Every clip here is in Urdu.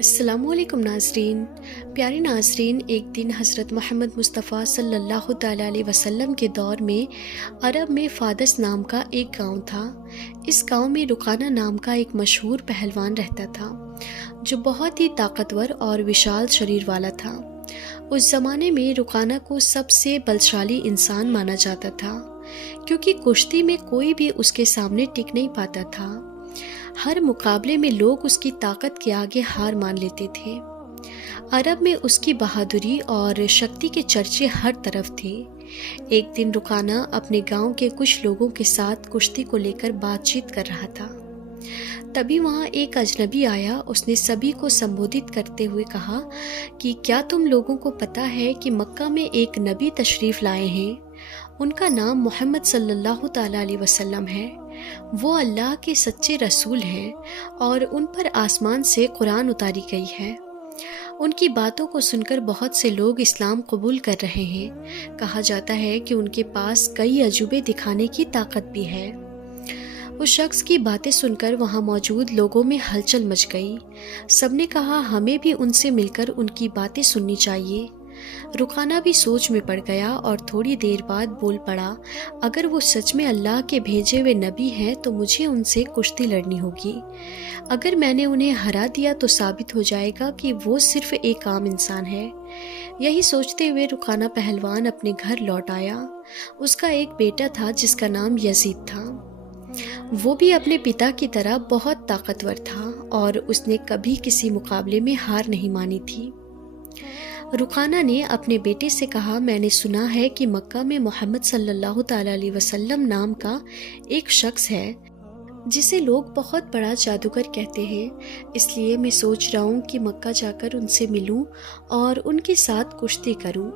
السلام علیکم ناظرین۔ پیارے ناظرین، ایک دن حضرت محمد مصطفیٰ صلی اللہ تعالیٰ علیہ وسلم کے دور میں عرب میں فادس نام کا ایک گاؤں تھا۔ اس گاؤں میں رقانہ نام کا ایک مشہور پہلوان رہتا تھا جو بہت ہی طاقتور اور وشال شریر والا تھا۔ اس زمانے میں رقانہ کو سب سے بلشالی انسان مانا جاتا تھا کیونکہ کشتی میں کوئی بھی اس کے سامنے ٹک نہیں پاتا تھا۔ ہر مقابلے میں لوگ اس کی طاقت کے آگے ہار مان لیتے تھے۔ عرب میں اس کی بہادری اور شکتی کے چرچے ہر طرف تھے۔ ایک دن رقانہ اپنے گاؤں کے کچھ لوگوں کے ساتھ کشتی کو لے کر بات چیت کر رہا تھا۔ تبھی وہاں ایک اجنبی آیا۔ اس نے سبھی کو سمبودھت کرتے ہوئے کہا کہ کیا تم لوگوں کو پتہ ہے کہ مکہ میں ایک نبی تشریف لائے ہیں؟ ان کا نام محمد صلی اللہ تعالیٰ علیہ وسلم ہے۔ وہ اللہ کے سچے رسول ہیں اور ان پر آسمان سے قرآن اتاری گئی ہے۔ ان کی باتوں کو سن کر بہت سے لوگ اسلام قبول کر رہے ہیں۔ کہا جاتا ہے کہ ان کے پاس کئی عجوبے دکھانے کی طاقت بھی ہے۔ اس شخص کی باتیں سن کر وہاں موجود لوگوں میں ہلچل مچ گئی۔ سب نے کہا ہمیں بھی ان سے مل کر ان کی باتیں سننی چاہیے۔ رقانہ بھی سوچ میں پڑ گیا اور تھوڑی دیر بعد بول پڑا، اگر وہ سچ میں اللہ کے بھیجے ہوئے نبی ہیں تو مجھے ان سے کشتی لڑنی ہوگی۔ اگر میں نے انہیں ہرا دیا تو ثابت ہو جائے گا کہ وہ صرف ایک عام انسان ہے۔ یہی سوچتے ہوئے رقانہ پہلوان اپنے گھر لوٹ آیا۔ اس کا ایک بیٹا تھا جس کا نام یزید تھا۔ وہ بھی اپنے پتا کی طرح بہت طاقتور تھا اور اس نے کبھی کسی مقابلے میں ہار نہیں مانی تھی۔ رقانہ نے اپنے بیٹے سے کہا، میں نے سنا ہے کہ مکہ میں محمد صلی اللہ تعالیٰ علیہ وسلم نام کا ایک شخص ہے جسے لوگ بہت بڑا جادوگر کہتے ہیں، اس لیے میں سوچ رہا ہوں کہ مکہ جا کر ان سے ملوں اور ان کے ساتھ کشتی کروں۔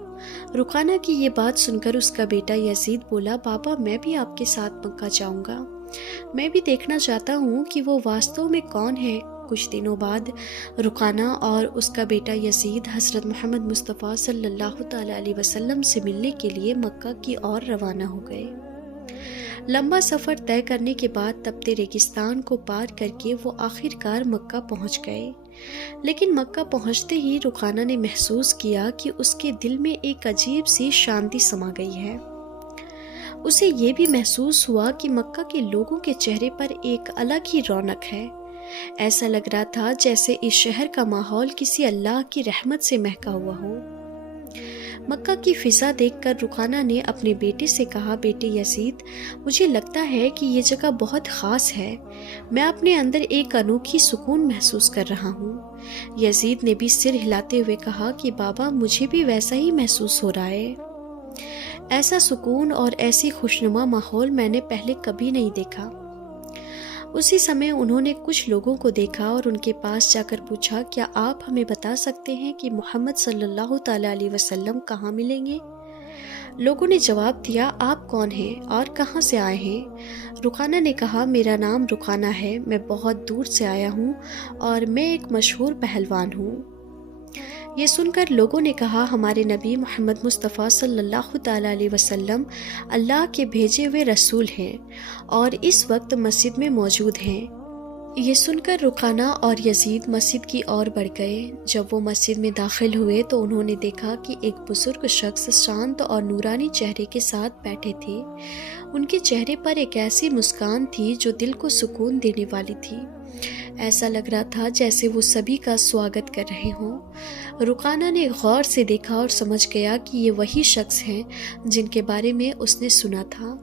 رقانہ کی یہ بات سن کر اس کا بیٹا یزید بولا، بابا میں بھی آپ کے ساتھ مکہ جاؤں گا، میں بھی دیکھنا چاہتا ہوں کہ وہ واستو میں کون ہے۔ کچھ دنوں بعد رقانہ اور اس کا بیٹا یزید حضرت محمد مصطفیٰ صلی اللہ تعالیٰ علیہ وسلم سے ملنے کے لیے مکہ کی اور روانہ ہو گئے۔ لمبا سفر طے کرنے کے بعد تپتے ریگستان کو پار کر کے وہ آخر کار مکہ پہنچ گئے۔ لیکن مکہ پہنچتے ہی رقانہ نے محسوس کیا کہ اس کے دل میں ایک عجیب سی شانتی سما گئی ہے۔ اسے یہ بھی محسوس ہوا کہ مکہ کے لوگوں کے چہرے پر ایک الگ ہی رونق ہے۔ ایسا لگ رہا تھا جیسے اس شہر کا ماحول کسی اللہ کی رحمت سے مہکا ہوا ہو۔ مکہ کی فضا دیکھ کر رقانہ نے اپنے بیٹے سے کہا، بیٹے یزید، مجھے لگتا ہے کہ یہ جگہ بہت خاص ہے، میں اپنے اندر ایک انوکھی سکون محسوس کر رہا ہوں۔ یزید نے بھی سر ہلاتے ہوئے کہا کہ بابا مجھے بھی ویسا ہی محسوس ہو رہا ہے۔ ایسا سکون اور ایسی خوشنما ماحول میں نے پہلے کبھی نہیں دیکھا۔ اسی سمے انہوں نے کچھ لوگوں کو دیکھا اور ان کے پاس جا کر پوچھا، کیا آپ ہمیں بتا سکتے ہیں کہ محمد صلی اللہ تعالیٰ علیہ وسلم کہاں ملیں گے؟ لوگوں نے جواب دیا، آپ کون ہیں اور کہاں سے آئے ہیں؟ رقانہ نے کہا، میرا نام رقانہ ہے، میں بہت دور سے آیا ہوں اور میں ایک مشہور پہلوان ہوں۔ یہ سن کر لوگوں نے کہا، ہمارے نبی محمد مصطفیٰ صلی اللہ تعالیٰ علیہ وسلم اللہ کے بھیجے ہوئے رسول ہیں اور اس وقت مسجد میں موجود ہیں۔ یہ سن کر رقانہ اور یزید مسجد کی اور بڑھ گئے۔ جب وہ مسجد میں داخل ہوئے تو انہوں نے دیکھا کہ ایک بزرگ شخص شانت اور نورانی چہرے کے ساتھ بیٹھے تھے۔ ان کے چہرے پر ایک ایسی مسکان تھی جو دل کو سکون دینے والی تھی۔ ایسا لگ رہا تھا جیسے وہ سبھی کا سواگت کر رہے ہوں۔ رقانہ نے غور سے دیکھا اور سمجھ گیا کہ یہ وہی شخص ہیں جن کے بارے میں اس نے سنا تھا۔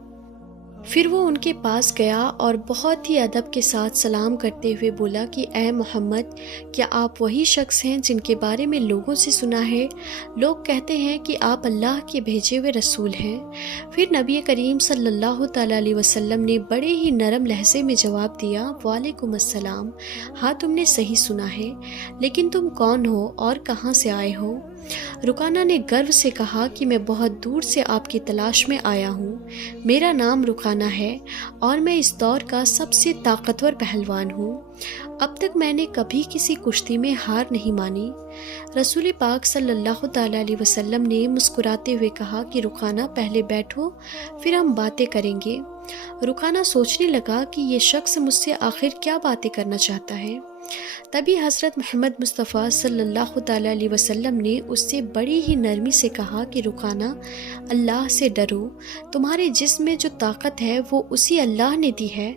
پھر وہ ان کے پاس گیا اور بہت ہی ادب کے ساتھ سلام کرتے ہوئے بولا کہ اے محمد، کیا آپ وہی شخص ہیں جن کے بارے میں لوگوں سے سنا ہے؟ لوگ کہتے ہیں کہ آپ اللہ کے بھیجے ہوئے رسول ہیں۔ پھر نبی کریم صلی اللہ تعالیٰ علیہ وسلم نے بڑے ہی نرم لہجے میں جواب دیا، وعلیکم السلام، ہاں تم نے صحیح سنا ہے، لیکن تم کون ہو اور کہاں سے آئے ہو؟ رقانہ نے گرو سے کہا کہ میں بہت دور سے آپ کی تلاش میں آیا ہوں۔ میرا نام رقانہ ہے اور میں اس دور کا سب سے طاقتور پہلوان ہوں۔ اب تک میں نے کبھی کسی کشتی میں ہار نہیں مانی۔ رسول پاک صلی اللہ تعالیٰ علیہ وسلم نے مسکراتے ہوئے کہا کہ رقانہ پہلے بیٹھو، پھر ہم باتیں کریں گے۔ رقانہ سوچنے لگا کہ یہ شخص مجھ سے آخر کیا باتیں کرنا چاہتا ہے۔ تبھی حضرت محمد مصطفیٰ صلی اللہ تعالیٰ علیہ وسلم نے اس سے بڑی ہی نرمی سے کہا کہ رکانہ، اللہ سے ڈرو، تمہارے جسم میں جو طاقت ہے وہ اسی اللہ نے دی ہے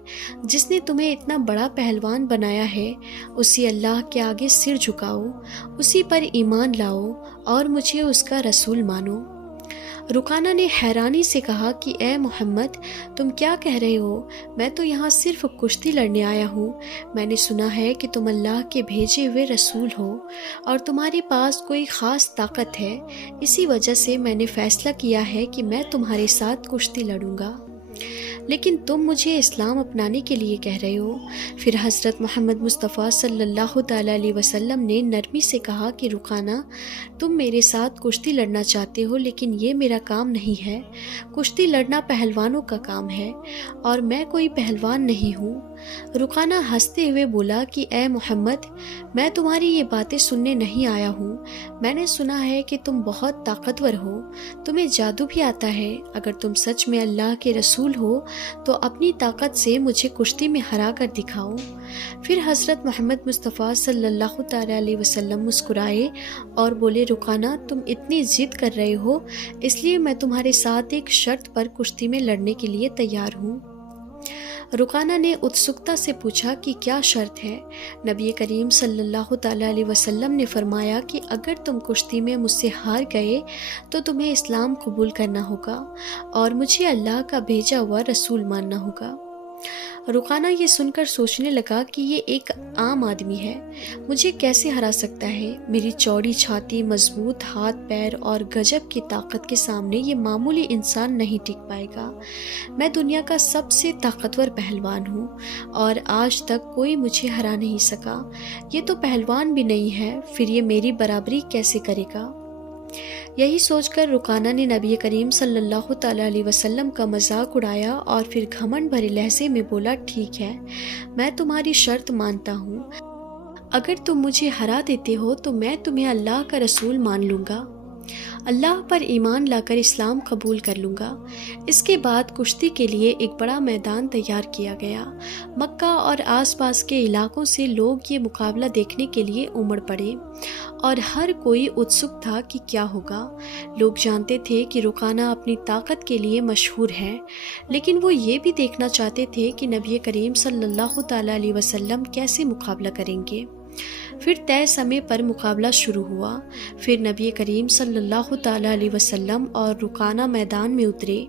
جس نے تمہیں اتنا بڑا پہلوان بنایا ہے۔ اسی اللہ کے آگے سر جھکاؤ، اسی پر ایمان لاؤ اور مجھے اس کا رسول مانو۔ رکانہ نے حیرانی سے کہا کہ اے محمد، تم کیا کہہ رہے ہو؟ میں تو یہاں صرف کشتی لڑنے آیا ہوں۔ میں نے سنا ہے کہ تم اللہ کے بھیجے ہوئے رسول ہو اور تمہارے پاس کوئی خاص طاقت ہے، اسی وجہ سے میں نے فیصلہ کیا ہے کہ میں تمہارے ساتھ کشتی لڑوں گا، لیکن تم مجھے اسلام اپنانے کے لیے کہہ رہے ہو۔ پھر حضرت محمد مصطفیٰ صلی اللہ تعالیٰ علیہ وسلم نے نرمی سے کہا کہ رکانہ، تم میرے ساتھ کشتی لڑنا چاہتے ہو، لیکن یہ میرا کام نہیں ہے۔ کشتی لڑنا پہلوانوں کا کام ہے اور میں کوئی پہلوان نہیں ہوں۔ رکانہ ہنستے ہوئے بولا کہ اے محمد، میں تمہاری یہ باتیں سننے نہیں آیا ہوں۔ میں نے سنا ہے کہ تم بہت طاقتور ہو، تمہیں جادو بھی آتا ہے۔ اگر تم سچ میں اللہ کے رسول ہو تو اپنی طاقت سے مجھے کشتی میں ہرا کر دکھاؤ۔ پھر حضرت محمد مصطفیٰ صلی اللہ تعالیٰ علیہ وسلم مسکرائے اور بولے، رکانہ، تم اتنی ضد کر رہے ہو، اس لیے میں تمہارے ساتھ ایک شرط پر کشتی میں لڑنے کے لیے تیار ہوں۔ رکانہ نے اتسکتا سے پوچھا کہ کیا شرط ہے؟ نبی کریم صلی اللہ تعالیٰ علیہ وسلم نے فرمایا کہ اگر تم کشتی میں مجھ سے ہار گئے تو تمہیں اسلام قبول کرنا ہوگا اور مجھے اللہ کا بھیجا ہوا رسول ماننا ہوگا۔ رکانہ یہ سن کر سوچنے لگا کہ یہ ایک عام آدمی ہے، مجھے کیسے ہرا سکتا ہے؟ میری چوڑی چھاتی، مضبوط ہاتھ پیر اور گجب کی طاقت کے سامنے یہ معمولی انسان نہیں ٹک پائے گا۔ میں دنیا کا سب سے طاقتور پہلوان ہوں اور آج تک کوئی مجھے ہرا نہیں سکا۔ یہ تو پہلوان بھی نہیں ہے، پھر یہ میری برابری کیسے کرے گا؟ یہی سوچ کر رکانہ نے نبی کریم صلی اللہ تعالیٰ علیہ وسلم کا مذاق اڑایا اور پھر گھمنڈ بھرے لہجے میں بولا، ٹھیک ہے، میں تمہاری شرط مانتا ہوں۔ اگر تم مجھے ہرا دیتے ہو تو میں تمہیں اللہ کا رسول مان لوں گا، اللہ پر ایمان لا کر اسلام قبول کر لوں گا۔ اس کے بعد کشتی کے لیے ایک بڑا میدان تیار کیا گیا۔ مکہ اور آس پاس کے علاقوں سے لوگ یہ مقابلہ دیکھنے کے لیے امڑ پڑے اور ہر کوئی اتسک تھا کہ کیا ہوگا۔ لوگ جانتے تھے کہ رکانہ اپنی طاقت کے لیے مشہور ہے، لیکن وہ یہ بھی دیکھنا چاہتے تھے کہ نبی کریم صلی اللہ تعالیٰ علیہ وسلم کیسے مقابلہ کریں گے۔ پھر طے سمے پر مقابلہ شروع ہوا۔ پھر نبی کریم صلی اللہ تعالیٰ علیہ وسلم اور رکانہ میدان میں اترے۔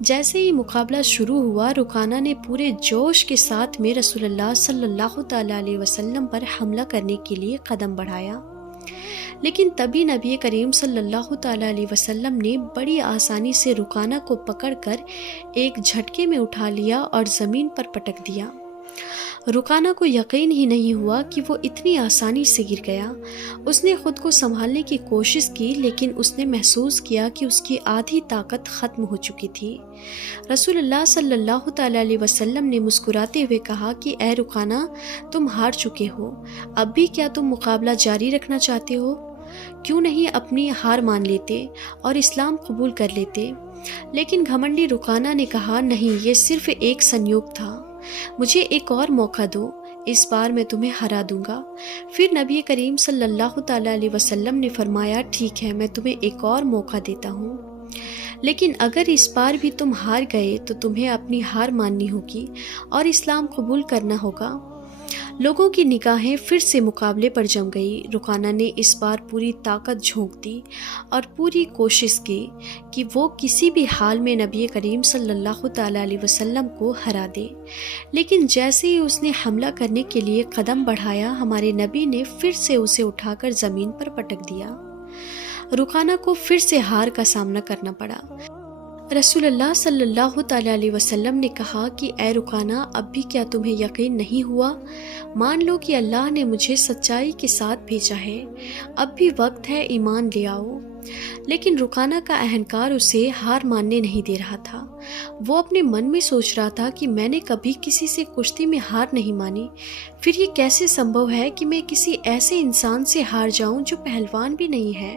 جیسے ہی مقابلہ شروع ہوا، رکانہ نے پورے جوش کے ساتھ میں رسول اللہ صلی اللہ تعالیٰ علیہ وسلم پر حملہ کرنے کے لیے قدم بڑھایا، لیکن تبھی نبی کریم صلی اللہ تعالیٰ علیہ وسلم نے بڑی آسانی سے رکانہ کو پکڑ کر ایک جھٹکے میں اٹھا لیا اور زمین پر پٹک دیا۔ رکانہ کو یقین ہی نہیں ہوا کہ وہ اتنی آسانی سے گر گیا۔ اس نے خود کو سنبھالنے کی کوشش کی، لیکن اس نے محسوس کیا کہ اس کی آدھی طاقت ختم ہو چکی تھی۔ رسول اللہ صلی اللہ تعالیٰ علیہ وسلم نے مسکراتے ہوئے کہا کہ اے رکانہ، تم ہار چکے ہو، اب بھی کیا تم مقابلہ جاری رکھنا چاہتے ہو؟ کیوں نہیں اپنی ہار مان لیتے اور اسلام قبول کر لیتے؟ لیکن گھمنڈی رکانہ نے کہا، نہیں، یہ صرف ایک سنیوگ تھا، مجھے ایک اور موقع دو، اس بار میں تمہیں ہرا دوں گا۔ پھر نبی کریم صلی اللہ تعالیٰ علیہ وسلم نے فرمایا، ٹھیک ہے، میں تمہیں ایک اور موقع دیتا ہوں، لیکن اگر اس بار بھی تم ہار گئے تو تمہیں اپنی ہار ماننی ہوگی اور اسلام قبول کرنا ہوگا۔ لوگوں کی نگاہیں پھر سے مقابلے پر جم گئی۔ رکانہ نے اس بار پوری طاقت جھونک دی اور پوری کوشش کی کہ وہ کسی بھی حال میں نبی کریم صلی اللہ تعالیٰ علیہ وسلم کو ہرا دے، لیکن جیسے ہی اس نے حملہ کرنے کے لیے قدم بڑھایا، ہمارے نبی نے پھر سے اسے اٹھا کر زمین پر پٹک دیا۔ رکانہ کو پھر سے ہار کا سامنا کرنا پڑا۔ رسول اللہ صلی اللہ تعالیٰ علیہ وسلم نے کہا کہ اے رکانہ، اب بھی کیا تمہیں یقین نہیں ہوا؟ مان لو کہ اللہ نے مجھے سچائی کے ساتھ بھیجا ہے، اب بھی وقت ہے، ایمان لے آؤ۔ لیکن رکانہ کا اہنکار اسے ہار ماننے نہیں دے رہا تھا۔ وہ اپنے من میں سوچ رہا تھا کہ میں نے کبھی کسی سے کشتی میں ہار نہیں مانی، پھر یہ کیسے سمبھو ہے کہ میں کسی ایسے انسان سے ہار جاؤں جو پہلوان بھی نہیں ہے؟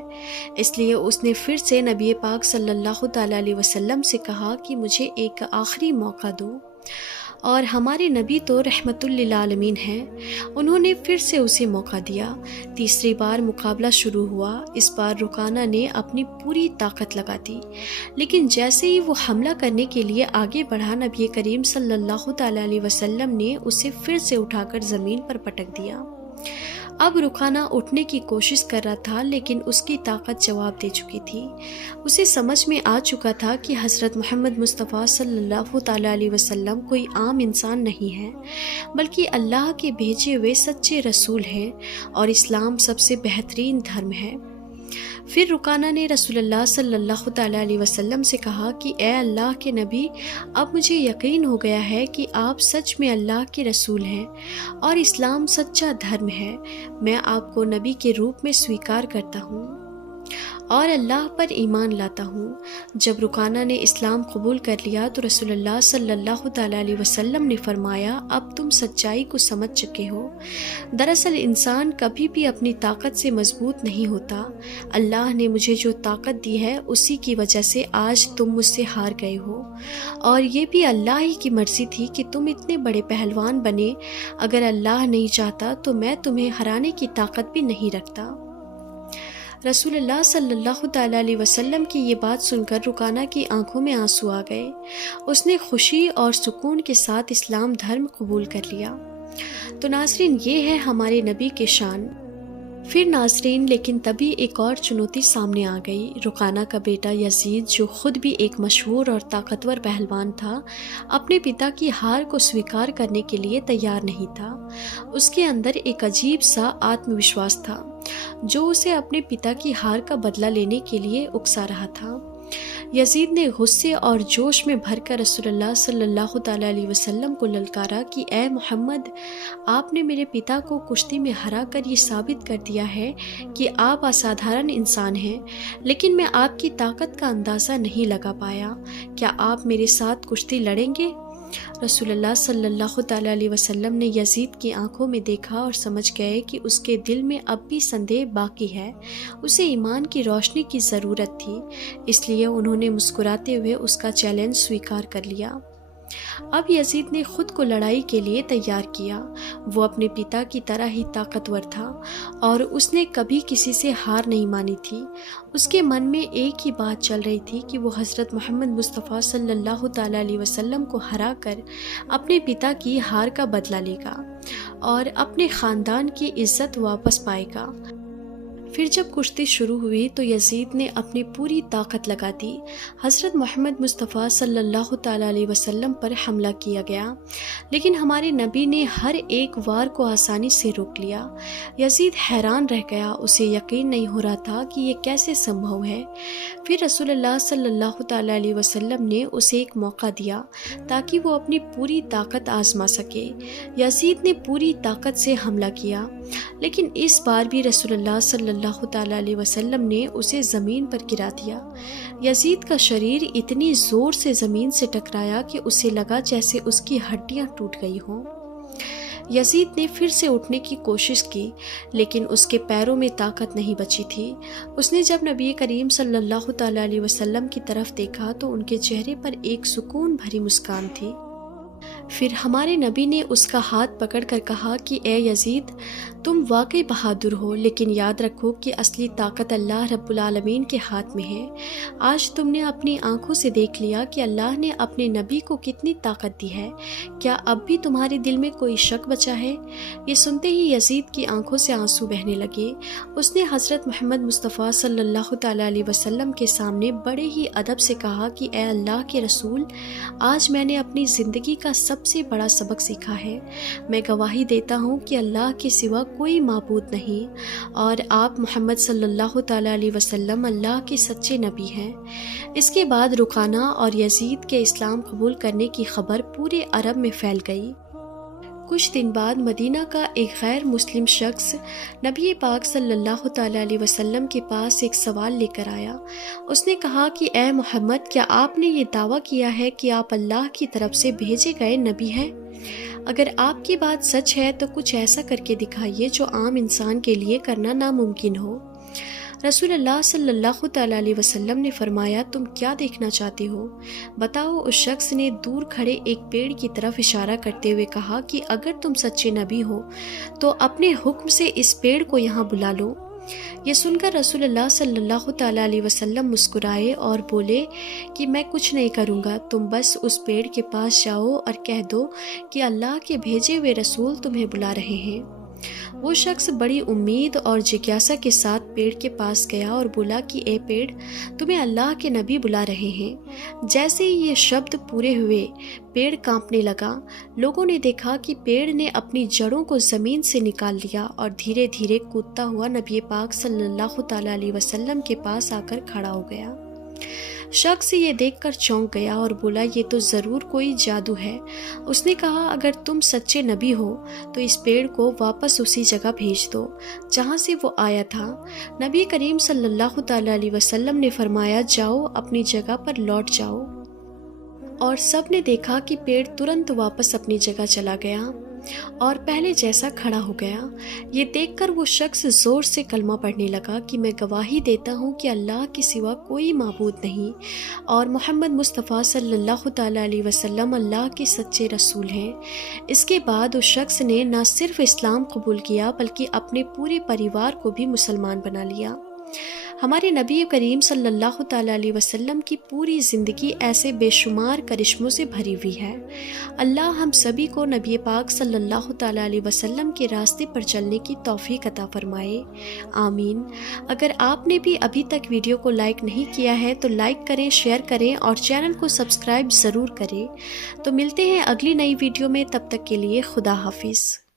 اس لیے اس نے پھر سے نبی پاک صلی اللہ تعالیٰ علیہ وسلم سے کہا کہ مجھے ایک آخری موقع دو۔ اور ہمارے نبی تو رحمت للعالمین ہیں۔ انہوں نے پھر سے اسے موقع دیا۔ تیسری بار مقابلہ شروع ہوا۔ اس بار رکانہ نے اپنی پوری طاقت لگا دی، لیکن جیسے ہی وہ حملہ کرنے کے لیے آگے بڑھا، نبی کریم صلی اللہ تعالیٰ علیہ وسلم نے اسے پھر سے اٹھا کر زمین پر پٹک دیا۔ اب رکانہ اٹھنے کی کوشش کر رہا تھا، لیکن اس کی طاقت جواب دے چکی تھی۔ اسے سمجھ میں آ چکا تھا کہ حضرت محمد مصطفیٰ صلی اللہ تعالیٰ علیہ وسلم کوئی عام انسان نہیں ہے، بلکہ اللہ کے بھیجے ہوئے سچے رسول ہیں، اور اسلام سب سے بہترین دھرم ہے۔ پھر رکانہ نے رسول اللہ صلی اللہ تعالیٰ علیہ وسلم سے کہا کہ اے اللہ کے نبی، اب مجھے یقین ہو گیا ہے کہ آپ سچ میں اللہ کے رسول ہیں اور اسلام سچا دھرم ہے۔ میں آپ کو نبی کے روپ میں سویکار کرتا ہوں اور اللہ پر ایمان لاتا ہوں۔ جب رکانہ نے اسلام قبول کر لیا تو رسول اللہ صلی اللہ تعالیٰ علیہ وسلم نے فرمایا، اب تم سچائی کو سمجھ چکے ہو۔ دراصل انسان کبھی بھی اپنی طاقت سے مضبوط نہیں ہوتا۔ اللہ نے مجھے جو طاقت دی ہے اسی کی وجہ سے آج تم مجھ سے ہار گئے ہو، اور یہ بھی اللہ ہی کی مرضی تھی کہ تم اتنے بڑے پہلوان بنے۔ اگر اللہ نہیں چاہتا تو میں تمہیں ہرانے کی طاقت بھی نہیں رکھتا۔ رسول اللہ صلی اللہ تعالیٰ علیہ وسلم کی یہ بات سن کر رکانہ کی آنکھوں میں آنسو آ گئے۔ اس نے خوشی اور سکون کے ساتھ اسلام دھرم قبول کر لیا۔ تو ناظرین، یہ ہے ہمارے نبی کے شان۔ پھر ناظرین، لیکن تبھی ایک اور چنوتی سامنے آ گئی۔ رکانہ کا بیٹا یزید، جو خود بھی ایک مشہور اور طاقتور پہلوان تھا، اپنے پتا کی ہار کو سویکار کرنے کے لیے تیار نہیں تھا۔ اس کے اندر ایک عجیب سا آتم وشواس تھا جو اسے اپنے پتا کی ہار کا بدلہ لینے کے لیے اکسا رہا تھا۔ یزید نے غصے اور جوش میں بھر کر رسول اللہ صلی اللہ تعالیٰ علیہ وسلم کو للکارا کہ اے محمد، آپ نے میرے پتا کو کشتی میں ہرا کر یہ ثابت کر دیا ہے کہ آپ اسادھارن انسان ہیں، لیکن میں آپ کی طاقت کا اندازہ نہیں لگا پایا۔ کیا آپ میرے ساتھ کشتی لڑیں گے؟ رسول اللہ صلی اللہ تعالیٰ علیہ وسلم نے یزید کی آنکھوں میں دیکھا اور سمجھ گئے کہ اس کے دل میں اب بھی سندیہ باقی ہے۔ اسے ایمان کی روشنی کی ضرورت تھی، اس لیے انہوں نے مسکراتے ہوئے اس کا چیلنج سویکار کر لیا۔ اب یزید نے خود کو لڑائی کے لیے تیار کیا۔ وہ اپنے پتا کی طرح ہی طاقتور تھا اور اس نے کبھی کسی سے ہار نہیں مانی تھی۔ اس کے من میں ایک ہی بات چل رہی تھی کہ وہ حضرت محمد مصطفیٰ صلی اللہ تعالیٰ علیہ وسلم کو ہرا کر اپنے پتا کی ہار کا بدلہ لے گا اور اپنے خاندان کی عزت واپس پائے گا۔ پھر جب کشتی شروع ہوئی تو یزید نے اپنی پوری طاقت لگا دی۔ حضرت محمد مصطفیٰ صلی اللہ تعالیٰ علیہ وسلم پر حملہ کیا گیا، لیکن ہمارے نبی نے ہر ایک وار کو آسانی سے روک لیا۔ یزید حیران رہ گیا، اسے یقین نہیں ہو رہا تھا کہ یہ کیسے سمبھو ہے۔ پھر رسول اللہ صلی اللہ تعالیٰ علیہ وسلم نے اسے ایک موقع دیا تاکہ وہ اپنی پوری طاقت آزما سکے۔ یزید نے پوری طاقت سے حملہ کیا، لیکن اس بار بھی رسول اللہ صلی اللہ تعالیٰ علیہ وسلم نے اسے زمین پر گرا دیا۔ یزید کا شریر اتنی زور سے زمین سے ٹکرایا کہ اسے لگا جیسے اس کی ہڈیاں ٹوٹ گئی ہوں۔ یزید نے پھر سے اٹھنے کی کوشش کی، لیکن اس کے پیروں میں طاقت نہیں بچی تھی۔ اس نے جب نبی کریم صلی اللہ تعالیٰ علیہ وسلم کی طرف دیکھا تو ان کے چہرے پر ایک سکون بھری مسکان تھی۔ پھر ہمارے نبی نے اس کا ہاتھ پکڑ کر کہا کہ اے یزید، تم واقعی بہادر ہو، لیکن یاد رکھو کہ اصلی طاقت اللہ رب العالمین کے ہاتھ میں ہے۔ آج تم نے اپنی آنکھوں سے دیکھ لیا کہ اللہ نے اپنے نبی کو کتنی طاقت دی ہے۔ کیا اب بھی تمہارے دل میں کوئی شک بچا ہے؟ یہ سنتے ہی یزید کی آنکھوں سے آنسو بہنے لگے۔ اس نے حضرت محمد مصطفیٰ صلی اللہ تعالیٰ علیہ وسلم کے سامنے بڑے ہی ادب سے کہا کہ اے اللہ کے رسول، آج میں نے اپنی زندگی کا سب سے بڑا سبق سیکھا ہے۔ میں گواہی دیتا ہوں کہ اللہ کے سوا کوئی معبود نہیں، اور آپ محمد صلی اللہ تعالیٰ علیہ وسلم اللہ کے سچے نبی ہیں۔ اس کے بعد رکانہ اور یزید کے اسلام قبول کرنے کی خبر پورے عرب میں پھیل گئی۔ کچھ دن بعد مدینہ کا ایک غیر مسلم شخص نبی پاک صلی اللہ تعالیٰ علیہ وسلم کے پاس ایک سوال لے کر آیا۔ اس نے کہا کہ اے محمد، کیا آپ نے یہ دعویٰ کیا ہے کہ آپ اللہ کی طرف سے بھیجے گئے نبی ہیں؟ اگر آپ کی بات سچ ہے تو کچھ ایسا کر کے دکھائیے جو عام انسان کے لیے کرنا ناممکن ہو۔ رسول اللہ صلی اللہ تعالیٰ علیہ وسلم نے فرمایا تم کیا دیکھنا چاہتے ہو؟ بتاؤ۔ اس شخص نے دور کھڑے ایک پیڑ کی طرف اشارہ کرتے ہوئے کہا کہ اگر تم سچے نبی ہو تو اپنے حکم سے اس پیڑ کو یہاں بلا لو۔ یہ سن کر رسول اللہ صلی اللہ تعالیٰ علیہ وسلم مسکرائے اور بولے کہ میں کچھ نہیں کروں گا، تم بس اس پیڑ کے پاس جاؤ اور کہہ دو کہ اللہ کے بھیجے ہوئے رسول تمہیں بلا رہے ہیں۔ وہ شخص بڑی امید اور جگیاسا کے ساتھ پیڑ کے پاس گیا اور بولا کہ اے پیڑ، تمہیں اللہ کے نبی بلا رہے ہیں۔ جیسے ہی یہ شبد پورے ہوئے پیڑ کانپنے لگا۔ لوگوں نے دیکھا کہ پیڑ نے اپنی جڑوں کو زمین سے نکال لیا اور دھیرے دھیرے کودتا ہوا نبی پاک صلی اللہ تعالیٰ علیہ وسلم کے پاس آ کر کھڑا ہو گیا۔ شخص یہ دیکھ کر چونک گیا اور بولا یہ تو ضرور کوئی جادو ہے۔ اس نے کہا اگر تم سچے نبی ہو تو اس پیڑ کو واپس اسی جگہ بھیج دو جہاں سے وہ آیا تھا۔ نبی کریم صلی اللہ تعالیٰ علیہ وسلم نے فرمایا جاؤ اپنی جگہ پر لوٹ جاؤ، اور سب نے دیکھا کہ پیڑ ترنت واپس اپنی جگہ چلا گیا اور پہلے جیسا کھڑا ہو گیا۔ یہ دیکھ کر وہ شخص زور سے کلمہ پڑھنے لگا کہ میں گواہی دیتا ہوں کہ اللہ کے سوا کوئی معبود نہیں اور محمد مصطفیٰ صلی اللہ تعالیٰ علیہ وسلم اللہ کے سچے رسول ہیں۔ اس کے بعد اس شخص نے نہ صرف اسلام قبول کیا بلکہ اپنے پورے پریوار کو بھی مسلمان بنا لیا۔ ہمارے نبی کریم صلی اللہ تعالیٰ علیہ وسلم کی پوری زندگی ایسے بے شمار کرشموں سے بھری ہوئی ہے۔ اللہ ہم سبھی کو نبی پاک صلی اللہ تعالیٰ علیہ وسلم کے راستے پر چلنے کی توفیق عطا فرمائے، آمین۔ اگر آپ نے بھی ابھی تک ویڈیو کو لائک نہیں کیا ہے تو لائک کریں، شیئر کریں اور چینل کو سبسکرائب ضرور کریں۔ تو ملتے ہیں اگلی نئی ویڈیو میں، تب تک کے لیے خدا حافظ۔